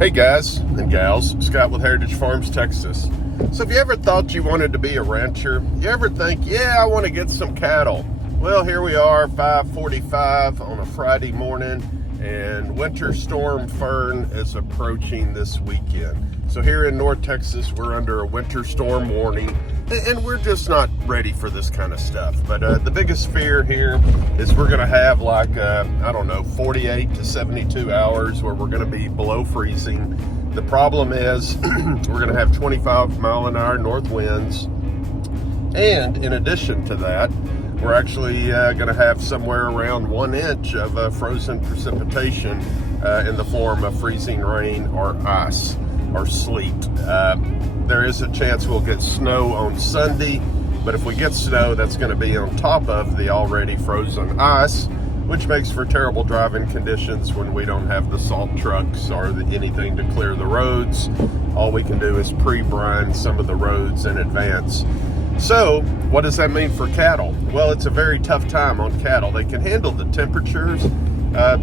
Hey guys and gals, Scott with Heritage Farms, Texas. So have you ever thought you wanted to be a rancher? You ever think, yeah, I want to get some cattle? Well, here we are, 5:45 on a Friday morning, and Winter Storm Fern is approaching this weekend. So here in North Texas, we're under a winter storm warning, and we're just not ready for this kind of stuff. But the biggest fear here is we're going to have like, 48 to 72 hours where we're going to be below freezing. The problem is we're going to have 25-mile-an-hour north winds. And in addition to that, we're actually going to have somewhere around 1 inch of frozen precipitation in the form of freezing rain or ice or sleet. There is a chance we'll get snow on Sunday, but if we get snow, that's going to be on top of the already frozen ice, which makes for terrible driving conditions when we don't have the salt trucks or anything to clear the roads. All we can do is pre-brine some of the roads in advance. So what does that mean for cattle? Well, it's a very tough time on cattle. They can handle the temperatures, but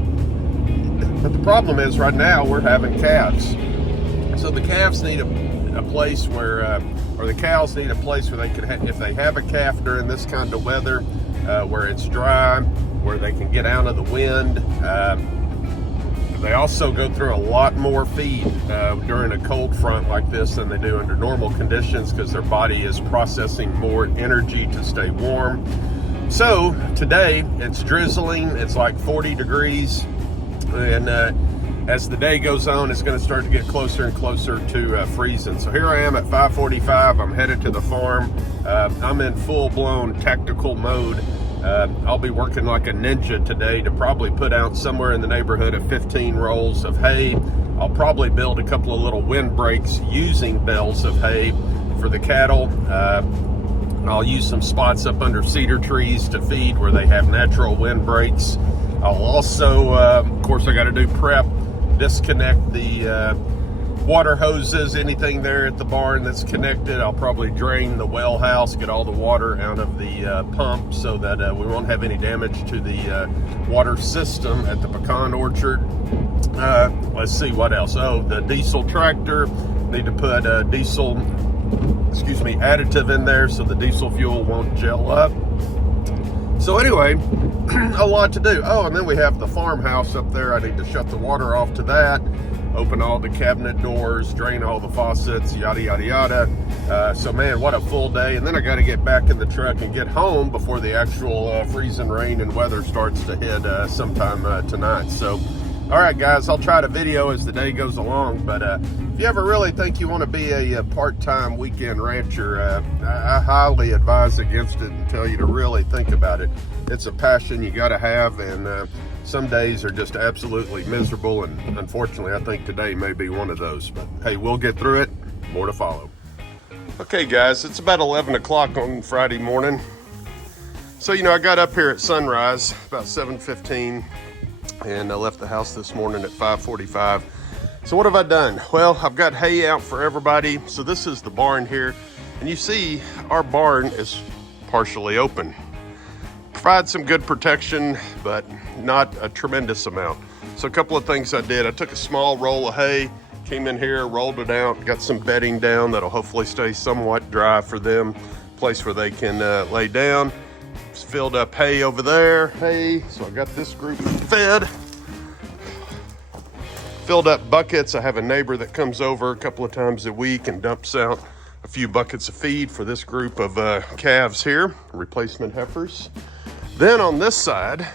the problem is right now we're having calves. So the calves need a place where, or the cows need a place where they can, if they have a calf during this kind of weather, where it's dry, where they can get out of the wind. They also go through a lot more feed during a cold front like this than they do under normal conditions because their body is processing more energy to stay warm. So today it's drizzling, it's like 40 degrees, and as the day goes on, it's going to start to get closer and closer to freezing. So here I am at 5:45. I'm headed to the farm. I'm in full-blown tactical mode. I'll be working like a ninja today to probably put out somewhere in the neighborhood of 15 rolls of hay. I'll probably build a couple of little windbreaks using bales of hay for the cattle. I'll use some spots up under cedar trees to feed where they have natural windbreaks. I'll also, of course, I got to do prep, disconnect the water hoses, anything there at the barn that's connected. I'll probably drain the well house, get all the water out of the pump so that we won't have any damage to the water system at the pecan orchard. Let's see what else. Oh, the diesel tractor, need to put a diesel, additive in there so the diesel fuel won't gel up. So anyway, a lot to do. Oh, and then we have the farmhouse up there. I need to shut the water off to that, open all the cabinet doors, drain all the faucets, yada, yada, yada. So man, what a full day. And then I got to get back in the truck and get home before the actual freezing rain and weather starts to hit sometime tonight. So, all right, guys, I'll try to video as the day goes along. But if you ever really think you want to be a part-time weekend rancher, I highly advise against it and tell you to really think about it. It's a passion you got to have, and some days are just absolutely miserable, and unfortunately, I think today may be one of those. But hey, we'll get through it. More to follow. Okay, guys, it's about 11 o'clock on Friday morning. So, I got up here at sunrise, about 7:15, and I left the house this morning at 5:45. So what have I done? Well, I've got hay out for everybody. So this is the barn here, and you see our barn is partially open. Provide some good protection, but not a tremendous amount. So a couple of things I did. I took a small roll of hay, came in here, rolled it out, got some bedding down that'll hopefully stay somewhat dry for them, place where they can lay down. Just filled up hay over there, hay. So I got this group fed. Filled up buckets. I have a neighbor that comes over a couple of times a week and dumps out a few buckets of feed for this group of calves here, replacement heifers. Then on this side,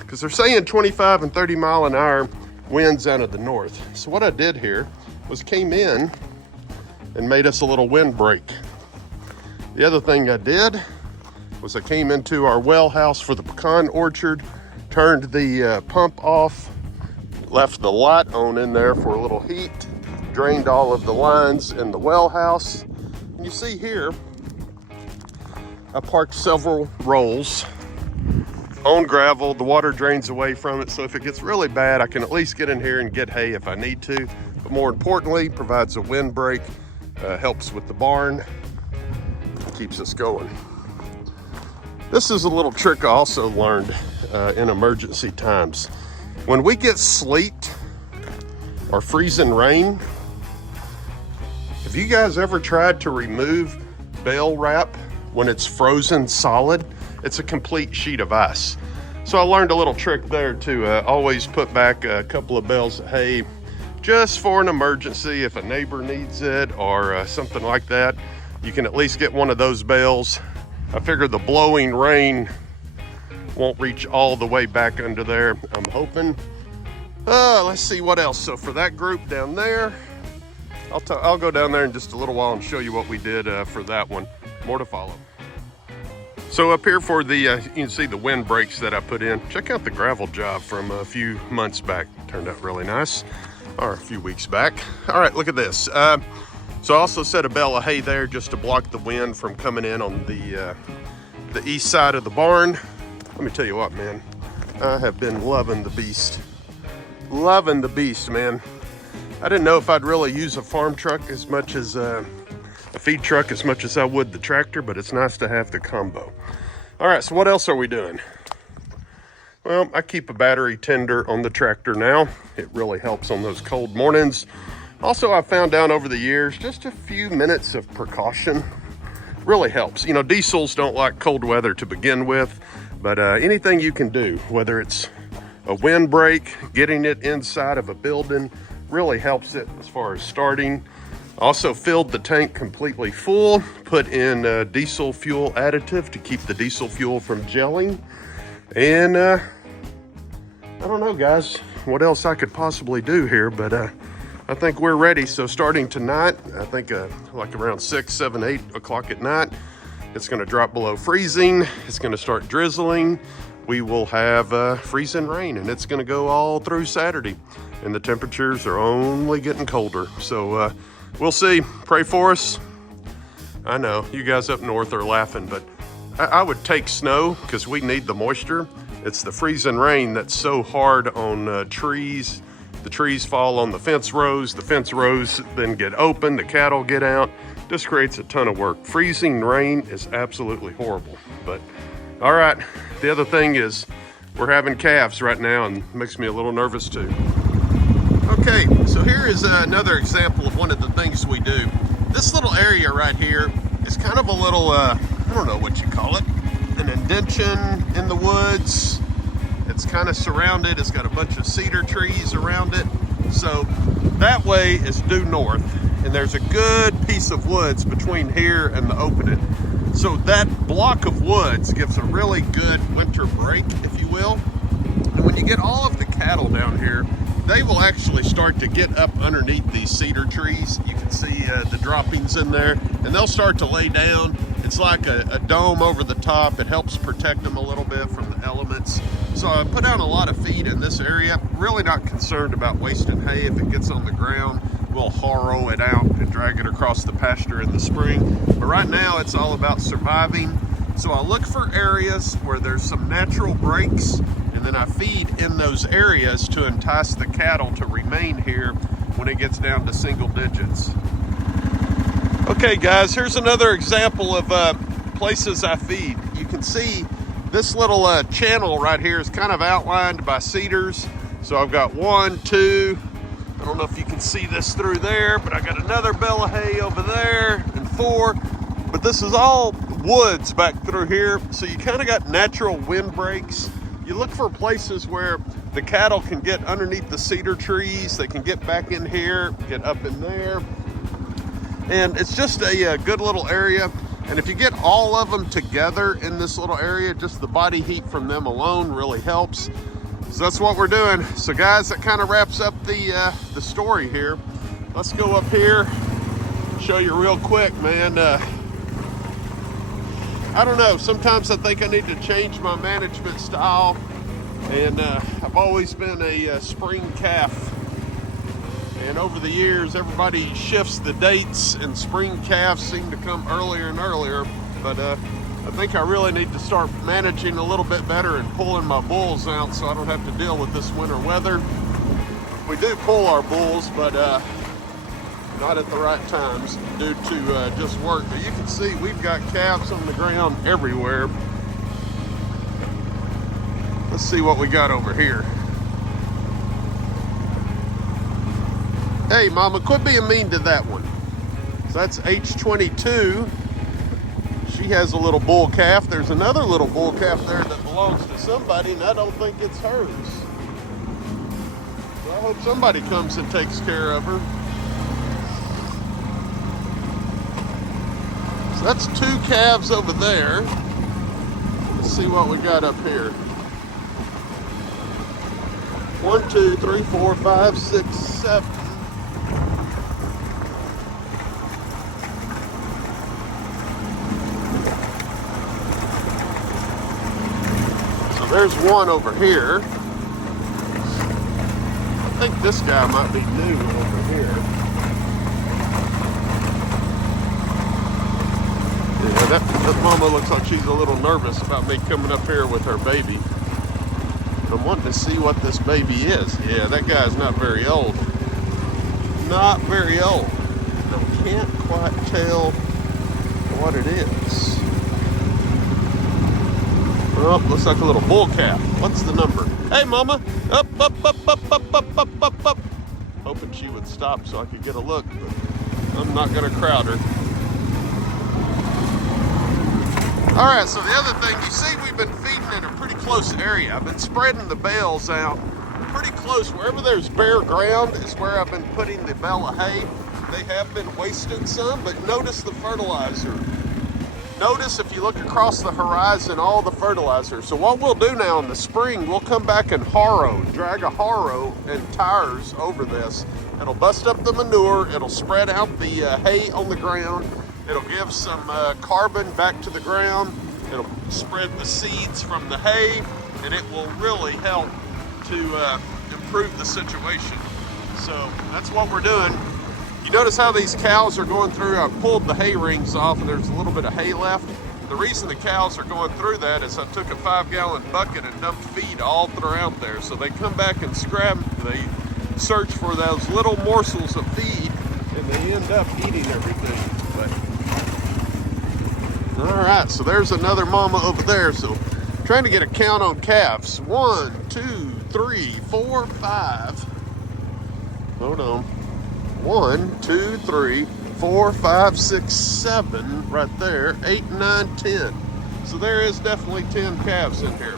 because they're saying 25 and 30 mile an hour winds out of the north. So what I did here was came in and made us a little windbreak. The other thing I did was I came into our well house for the pecan orchard, turned the pump off, left the light on in there for a little heat, drained all of the lines in the well house. And you see here, I parked several rolls on gravel. The water drains away from it, so if it gets really bad, I can at least get in here and get hay if I need to. But more importantly, provides a windbreak, helps with the barn, keeps us going. This is a little trick I also learned in emergency times. When we get sleet or freezing rain. Have you guys ever tried to remove bale wrap when it's frozen solid? It's a complete sheet of ice. So I learned a little trick there to always put back a couple of bales of hay just for an emergency. If a neighbor needs it or something like that, you can at least get one of those bales. I figure the blowing rain won't reach all the way back under there, I'm hoping. Let's see what else. So for that group down there, I'll go down there in just a little while and show you what we did for that one. More to follow. So up here for the, you can see the wind breaks that I put in. Check out the gravel job from a few months back. Turned out really nice, or a few weeks back. All right, look at this. So I also set a bale of hay there just to block the wind from coming in on the east side of the barn. Let me tell you what, man, I have been loving the beast. Loving the beast, man. I didn't know if I'd really use a farm truck as much as a feed truck as much as I would the tractor, but it's nice to have the combo. All right, so what else are we doing? Well, I keep a battery tender on the tractor now. It really helps on those cold mornings. Also, I found out over the years, just a few minutes of precaution really helps. You know, diesels don't like cold weather to begin with, but anything you can do, whether it's a windbreak, getting it inside of a building, really helps it as far as starting. Also filled the tank completely full, put in diesel fuel additive to keep the diesel fuel from gelling. And I don't know, guys, what else I could possibly do here, but I think we're ready. So starting tonight, I think like around 6, 7, 8 o'clock at night, it's gonna drop below freezing. It's gonna start drizzling. We will have freezing rain, and it's gonna go all through Saturday. And the temperatures are only getting colder. So we'll see. Pray for us. I know you guys up north are laughing, but I would take snow because we need the moisture. It's the freezing rain that's so hard on trees. The trees fall on the fence rows. The fence rows then get open. The cattle get out. Just creates a ton of work. Freezing rain is absolutely horrible. But all right, the other thing is we're having calves right now, and it makes me a little nervous too. Okay, so here is another example of one of the things we do. This little area right here is kind of a little, I don't know what you call it, an indention in the woods. It's kind of surrounded. It's got a bunch of cedar trees around it. So that way is due north, and there's a good piece of woods between here and the opening. So that block of woods gives a really good winter break, if you will. And when you get all of the cattle down here, they will actually start to get up underneath these cedar trees. You can see the droppings in there, and they'll start to lay down. It's like a dome over the top. It helps protect them a little bit from the elements. So I put out a lot of feed in this area. Really not concerned about wasting hay. If it gets on the ground, we'll harrow it out and drag it across the pasture in the spring. But right now it's all about surviving. So I look for areas where there's some natural breaks, and then I feed in those areas to entice the cattle to remain here when it gets down to single digits. Okay guys, here's another example of places I feed. You can see this little channel right here is kind of outlined by cedars. So I've got 1, 2, I don't know if you can see this through there, but I got another bale of hay over there, and 4. But this is all woods back through here. So you kind of got natural wind breaks. You look for places where the cattle can get underneath the cedar trees. They can get back in here, get up in there. And it's just a good little area. And if you get all of them together in this little area, just the body heat from them alone really helps. So that's what we're doing. So guys, that kind of wraps up the story here. Let's go up here, show you real quick, man. I don't know, sometimes I think I need to change my management style. And I've always been a spring calf. And over the years, everybody shifts the dates, and spring calves seem to come earlier and earlier. But I think I really need to start managing a little bit better and pulling my bulls out so I don't have to deal with this winter weather. We do pull our bulls, but not at the right times due to just work. But you can see we've got calves on the ground everywhere. Let's see what we got over here. Hey, Mama, quit being mean to that one. So that's H22. She has a little bull calf. There's another little bull calf there that belongs to somebody, and I don't think it's hers. So I hope somebody comes and takes care of her. So that's 2 calves over there. Let's see what we got up here. 1, 2, 3, 4, 5, 6, 7. There's one over here. I think this guy might be new over here. Yeah, that mama looks like she's a little nervous about me coming up here with her baby. I'm wanting to see what this baby is. Yeah, that guy's not very old. Not very old. I can't quite tell what it is. Oh, looks like a little bull calf. What's the number? Hey, Mama. Up, up, up, up, up, up, up, up, up. Hoping she would stop so I could get a look, but I'm not going to crowd her. All right, so the other thing, you see we've been feeding in a pretty close area. I've been spreading the bales out pretty close. Wherever there's bare ground is where I've been putting the bale of hay. They have been wasting some, but notice the fertilizer. Notice if you look across the horizon, all the fertilizer. So what we'll do now in the spring, we'll come back and drag a harrow and tires over this. It'll bust up the manure, it'll spread out the hay on the ground, it'll give some carbon back to the ground, it'll spread the seeds from the hay, and it will really help to improve the situation. So that's what we're doing. You notice how these cows are going through. I pulled the hay rings off and there's a little bit of hay left. The reason the cows are going through that is I took a 5-gallon bucket and dumped feed all throughout there. So they come back and they search for those little morsels of feed and they end up eating everything. But, all right, so there's another mama over there. So trying to get a count on calves. 1, 2, 3, 4, 5. Hold on. 1, 2, 3, 4, 5, 6, 7 right there. 8, 9, 10. So there is definitely 10 calves in here.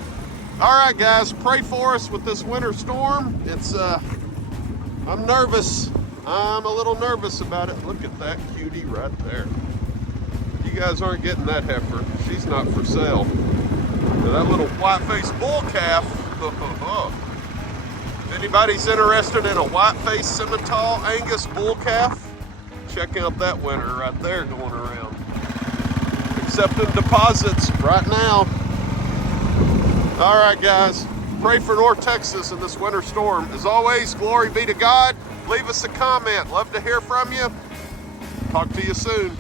All right, guys, pray for us with this winter storm. It's I'm nervous. I'm a little nervous about it. Look at that cutie right there. You guys aren't getting that heifer. She's not for sale. Now, that little white-faced bull calf. If anybody's interested in a white-faced Sim-Angus bull calf, check out that winner right there going around. Accepting deposits right now. All right, guys. Pray for North Texas in this winter storm. As always, glory be to God. Leave us a comment. Love to hear from you. Talk to you soon.